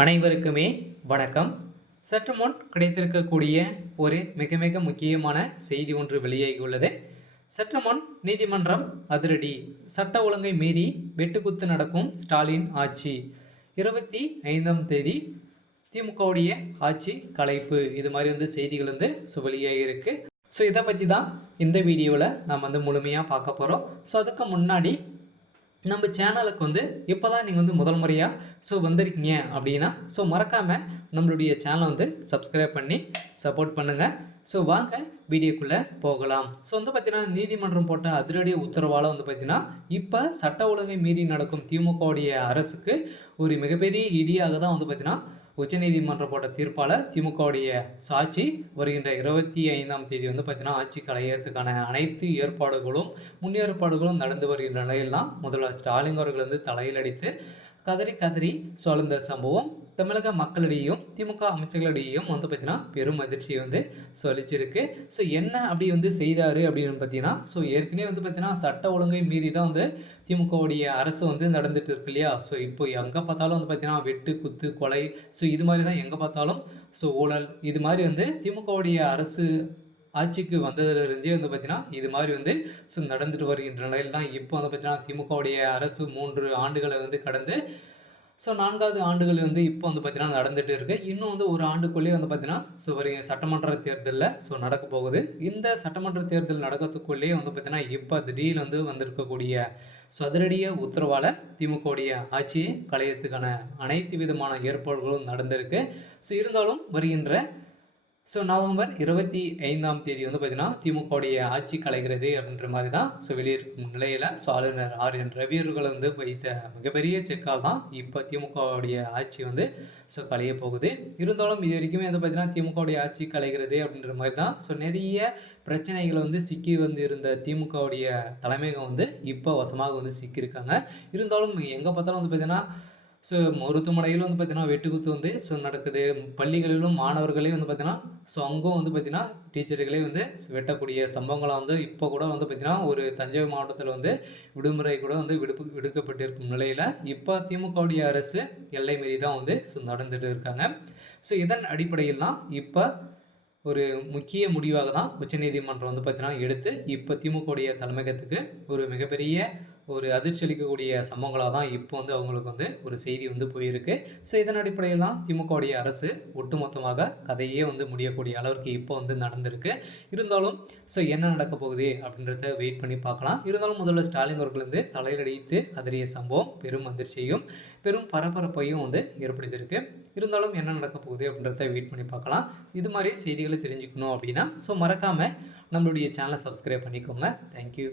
அனைவருக்குமே வணக்கம். சற்று முன் கிடைத்திருக்கக்கூடிய ஒரு மிக மிக முக்கியமான செய்தி ஒன்று வெளியாகியுள்ளது. சற்று முன் நீதிமன்றம் அதிரடி, சட்ட ஒழுங்கை மீறி வெட்டுக்குத்து நடக்கும் ஸ்டாலின் ஆட்சி. 25ஆம் தேதி திமுகவுடைய ஆட்சி கலைப்பு. இது மாதிரி செய்திகள் வெளியாகி இருக்கு. ஸோ இதை பற்றி தான் இந்த வீடியோவில் நாம் முழுமையாக பார்க்க போகிறோம். ஸோ அதுக்கு முன்னாடி நம்ம சேனலுக்கு இப்போ தான் நீங்கள் முதல் முறையாக வந்திருக்கீங்க அப்படின்னா மறக்காமல் நம்மளுடைய சேனலை சப்ஸ்கிரைப் பண்ணி சப்போர்ட் பண்ணுங்கள். வாங்க வீடியோக்குள்ளே போகலாம். பார்த்தீங்கன்னா நீதிமன்றம் போட்ட அதிரடி உத்தரவால் பார்த்தீங்கன்னா இப்போ சட்ட ஒழுங்கை மீறி நடக்கும் திமுகவுடைய அரசுக்கு ஒரு மிகப்பெரிய இடியாக தான் பார்த்தீங்கன்னா உச்சநீதிமன்றம் போட்ட தீர்ப்பால் திமுகவுடைய ஆட்சி வருகின்ற 25ஆம் தேதி பார்த்தீங்கன்னா ஆட்சி கலையறதுக்கான அனைத்து ஏற்பாடுகளும் முன்னேற்பாடுகளும் நடந்து வருகின்ற நிலையில் தான் முதல்வர் ஸ்டாலின் அவர்கள் தலையில் அடித்து கதறி கதறி சொல்ந்த சம்பவம் தமிழக மக்களிடையும் திமுக அமைச்சர்களிடையும் பார்த்தீங்கன்னா பெரும் அதிர்ச்சியை சொல்லிச்சிருக்கு. என்ன அப்படி செய்தார் அப்படின்னு பார்த்தீங்கன்னா ஏற்கனவே பார்த்தீங்கன்னா சட்ட ஒழுங்கை மீறி தான் திமுகவுடைய அரசு நடந்துட்டு இருக்கு இல்லையா. இப்போ எங்கே பார்த்தாலும் பார்த்தீங்கன்னா வெட்டு குத்து கொலை இது மாதிரி தான் எங்கே பார்த்தாலும் ஊழல் இது மாதிரி திமுகவுடைய அரசு ஆட்சிக்கு வந்ததுலேருந்தே பார்த்தீங்கன்னா இது மாதிரி நடந்துட்டு வருகின்ற நிலையில் தான் இப்போ பார்த்தீங்கன்னா திமுகவுடைய அரசு 3 ஆண்டுகளை கடந்து 4வது ஆண்டுகள் இப்போ பார்த்தீங்கன்னா நடந்துகிட்டு இருக்குது. இன்னும் ஒரு ஆண்டுக்குள்ளேயே பார்த்தீங்கன்னா வருகிற சட்டமன்ற தேர்தலில் நடக்க போகுது. இந்த சட்டமன்ற தேர்தல் நடக்கிறதுக்குள்ளேயே பார்த்தீங்கன்னா இப்போ திடீர்னு வந்திருக்கக்கூடிய அதிரடிய உத்தரவால் திமுகவுடைய ஆட்சியை களையத்துக்கான அனைத்து விதமான ஏற்பாடுகளும் நடந்திருக்கு. இருந்தாலும் வருகின்ற நவம்பர் 25ஆம் தேதி பார்த்தீங்கன்னா திமுகவுடைய ஆட்சி கலைகிறது அப்படின்ற மாதிரி தான் வெளியிருக்கும் நிலையில் ஆளுநர் ஆர்.என். ரவி அவர்கள் வைத்த மிகப்பெரிய செக்கால் தான் இப்போ திமுகவுடைய ஆட்சி கலைய போகுது. இருந்தாலும் இது வரைக்குமே பார்த்தீங்கன்னா திமுகவுடைய ஆட்சி கலைகிறது அப்படின்ற மாதிரி தான் நிறைய பிரச்சனைகள் சிக்கி இருந்த திமுகவுடைய தலைமையகம் இப்போ வசமாக சிக்கியிருக்காங்க. இருந்தாலும் எங்கே பார்த்தாலும் பார்த்தீங்கன்னா மருத்துவமனையிலும் பார்த்தீங்கன்னா வெட்டுக்குத்து நடக்குது. பள்ளிகளிலும் மாணவர்களே பார்த்தீங்கன்னா அங்கும் பார்த்தீங்கன்னா டீச்சர்களே வெட்டக்கூடிய சம்பவங்களாக இப்போ கூட பார்த்தீங்கன்னா ஒரு தஞ்சை மாவட்டத்தில் விடுமுறை கூட விடுக்கப்பட்டிருக்கும் நிலையில் இப்போ திமுகவுடைய அரசு எல்லை மீறி தான் நடந்துட்டு இருக்காங்க. இதன் அடிப்படையில் தான் இப்போ ஒரு முக்கிய முடிவாக தான் உச்சநீதிமன்றம் பார்த்தீங்கன்னா எடுத்து இப்போ திமுகவுடைய தலைமையகத்துக்கு ஒரு மிகப்பெரிய ஒரு அதிர்ச்சி அளிக்கக்கூடிய சம்பவங்களாக தான் இப்போ அவங்களுக்கு ஒரு செய்தி போயிருக்கு. இதன் அடிப்படையில் தான் திமுகவுடைய அரசு ஒட்டுமொத்தமாக கதையே முடியக்கூடிய அளவிற்கு இப்போ நடந்திருக்கு. இருந்தாலும் என்ன நடக்க போகுது அப்படின்றத வெயிட் பண்ணி பார்க்கலாம். இருந்தாலும் முதல்ல ஸ்டாலின் அவர்கள் தலையில் அடித்து கதறிய சம்பவம் பெரும் அதிர்ச்சியையும் பெரும் பரபரப்பையும் ஏற்படுத்தியிருக்கு. இருந்தாலும் என்ன நடக்க போகுது அப்படின்றத வெயிட் பண்ணி பார்க்கலாம். இது மாதிரி செய்திகளை தெரிஞ்சுக்கணும் அப்படின்னா மறக்காமல் நம்மளுடைய சேனலை சப்ஸ்கிரைப் பண்ணிக்கோங்க. தேங்க்யூ.